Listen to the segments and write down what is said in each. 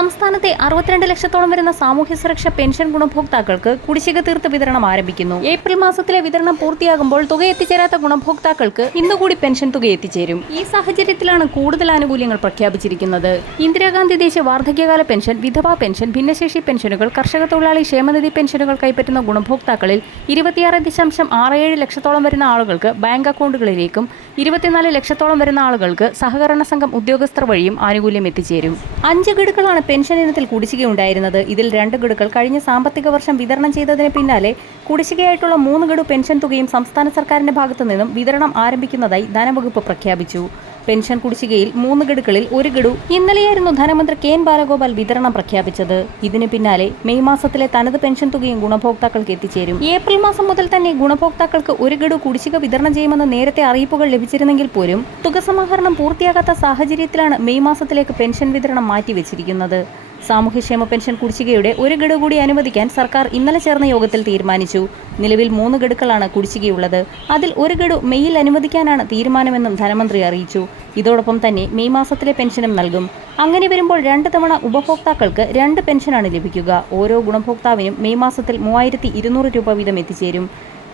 സംസ്ഥാനത്തെ അറുപത്തിരണ്ട് ലക്ഷത്തോളം വരുന്ന സാമൂഹ്യ സുരക്ഷ പെൻഷൻ ഗുണഭോക്താക്കൾക്ക് കുടിശ്ശിക തീർത്ത് വിതരണം ആരംഭിക്കുന്നു. ഏപ്രിൽ മാസത്തിലെ വിതരണം പൂർത്തിയാകുമ്പോൾ തുക എത്തിച്ചേരാത്ത ഗുണഭോക്താക്കൾക്ക് ഇന്നുകൂടി പെൻഷൻ തുക എത്തിച്ചേരും. ഈ സാഹചര്യത്തിലാണ് കൂടുതൽ ആനുകൂല്യങ്ങൾ പ്രഖ്യാപിച്ചിരിക്കുന്നത്. ഇന്ദിരാഗാന്ധി ദേശീയ വാർദ്ധക്യകാല പെൻഷൻ വിധവാ പെൻഷൻ ഭിന്നശേഷി പെൻഷനുകൾ കർഷക തൊഴിലാളി ക്ഷേമനിധി പെൻഷനുകൾ കൈപ്പറ്റുന്ന ഗുണഭോക്താക്കളിൽ ഇരുപത്തിയാറ് ദശാംശം ആറ് ഏഴ് ലക്ഷത്തോളം വരുന്ന ആളുകൾക്ക് ബാങ്ക് അക്കൗണ്ടുകളിലേക്കും ഇരുപത്തിനാല് ലക്ഷത്തോളം വരുന്ന ആളുകൾക്ക് സഹകരണ സംഘം ഉദ്യോഗസ്ഥർ വഴിയും ആനുകൂല്യം എത്തിച്ചേരും. അഞ്ച് ഗഡുക്കളാണ് പെൻഷൻ ഇനത്തിൽ കുടിശ്ശികയുണ്ടായിരുന്നത്. ഇതിൽ രണ്ട് ഗഡുക്കൾ കഴിഞ്ഞ സാമ്പത്തിക വർഷം വിതരണം ചെയ്തതിന് പിന്നാലെ കുടിശ്ശികയായിട്ടുള്ള മൂന്ന് ഗഡു പെൻഷൻ തുകയും സംസ്ഥാന സർക്കാരിന്റെ ഭാഗത്തു നിന്നും വിതരണം ആരംഭിക്കുന്നതായി ധനവകുപ്പ് പ്രഖ്യാപിച്ചു. പെൻഷൻ കുടിശ്ശികയിൽ മൂന്ന് ഗഡുക്കളിൽ ഒരു ഗഡു. ഇന്നലെയായിരുന്നു ധനമന്ത്രി കെ എൻ ബാലഗോപാൽ വിതരണം പ്രഖ്യാപിച്ചത്. ഇതിന് പിന്നാലെ മെയ് മാസത്തിലെ തനത് പെൻഷൻ തുകയും ഗുണഭോക്താക്കൾക്ക് എത്തിച്ചേരും. ഏപ്രിൽ മാസം മുതൽ തന്നെ ഗുണഭോക്താക്കൾക്ക് ഒരു ഗഡു കുടിശ്ശിക വിതരണം ചെയ്യുമെന്ന് നേരത്തെ അറിയിപ്പുകൾ ലഭിച്ചിരുന്നെങ്കിൽ പോലും തുക സമാഹരണം പൂർത്തിയാകാത്ത സാഹചര്യത്തിലാണ് മെയ് മാസത്തിലേക്ക് പെൻഷൻ വിതരണം മാറ്റിവെച്ചിരിക്കുന്നത്. സാമൂഹ്യക്ഷേമ പെൻഷൻ കുടിശ്ശികയുടെ ഒരു ഗഡു കൂടി അനുവദിക്കാൻ സർക്കാർ ഇന്നലെ ചേർന്ന യോഗത്തിൽ തീരുമാനിച്ചു. നിലവിൽ മൂന്ന് ഗഡുക്കളാണ് കുടിശ്ശികയുള്ളത്. അതിൽ ഒരു ഗഡു മെയ്യിൽ അനുവദിക്കാനാണ് തീരുമാനമെന്നും ധനമന്ത്രി അറിയിച്ചു. ഇതോടൊപ്പം തന്നെ മെയ് മാസത്തിലെ പെൻഷനും നൽകും. അങ്ങനെ വരുമ്പോൾ രണ്ട് തവണ ഉപഭോക്താക്കൾക്ക് രണ്ട് പെൻഷനാണ് ലഭിക്കുക. ഓരോ ഗുണഭോക്താവിനും മെയ് മാസത്തിൽ മൂവായിരത്തി രൂപ വീതം എത്തിച്ചേരും.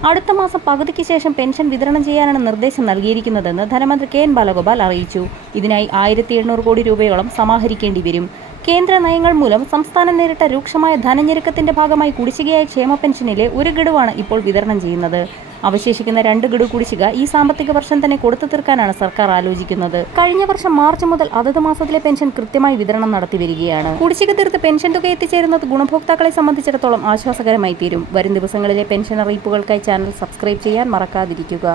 അടുത്ത മാസം പകുതിക്ക് ശേഷം പെൻഷൻ വിതരണം ചെയ്യാനാണ് നിർദ്ദേശം നൽകിയിരിക്കുന്നതെന്ന് ധനമന്ത്രി കെ എൻ ബാലഗോപാൽ അറിയിച്ചു. ഇതിനായി ആയിരത്തി എണ്ണൂറ് കോടി രൂപയോളം സമാഹരിക്കേണ്ടി വരും. കേന്ദ്ര നയങ്ങൾ മൂലം സംസ്ഥാനം നേരിട്ട രൂക്ഷമായ ധനഞ്ഞെരുക്കത്തിന്റെ ഭാഗമായി കുടിശ്ശികയായ ക്ഷേമ പെൻഷനിലെ ഒരു ഗഡുവാണ് ഇപ്പോൾ വിതരണം ചെയ്യുന്നത്. അവശേഷിക്കുന്ന രണ്ട് ഗഡു കുടിശ്ശിക ഈ സാമ്പത്തിക വർഷം തന്നെ കൊടുത്തു തീർക്കാനാണ് സർക്കാർ ആലോചിക്കുന്നത്. കഴിഞ്ഞ വർഷം മാർച്ച് മുതൽ അതത് മാസത്തിലെ പെൻഷൻ കൃത്യമായി വിതരണം നടത്തി വരികയാണ്. കുടിശ്ശിക തീർത്ത് പെൻഷൻ തുക എത്തിച്ചേരുന്നത് ഗുണഭോക്താക്കളെ സംബന്ധിച്ചിടത്തോളം ആശ്വാസകരമായി തീരും. വരും ദിവസങ്ങളിലെ പെൻഷൻ അറിയിപ്പുകൾക്കായി ചാനൽ സബ്സ്ക്രൈബ് ചെയ്യാൻ മറക്കാതിരിക്കുക.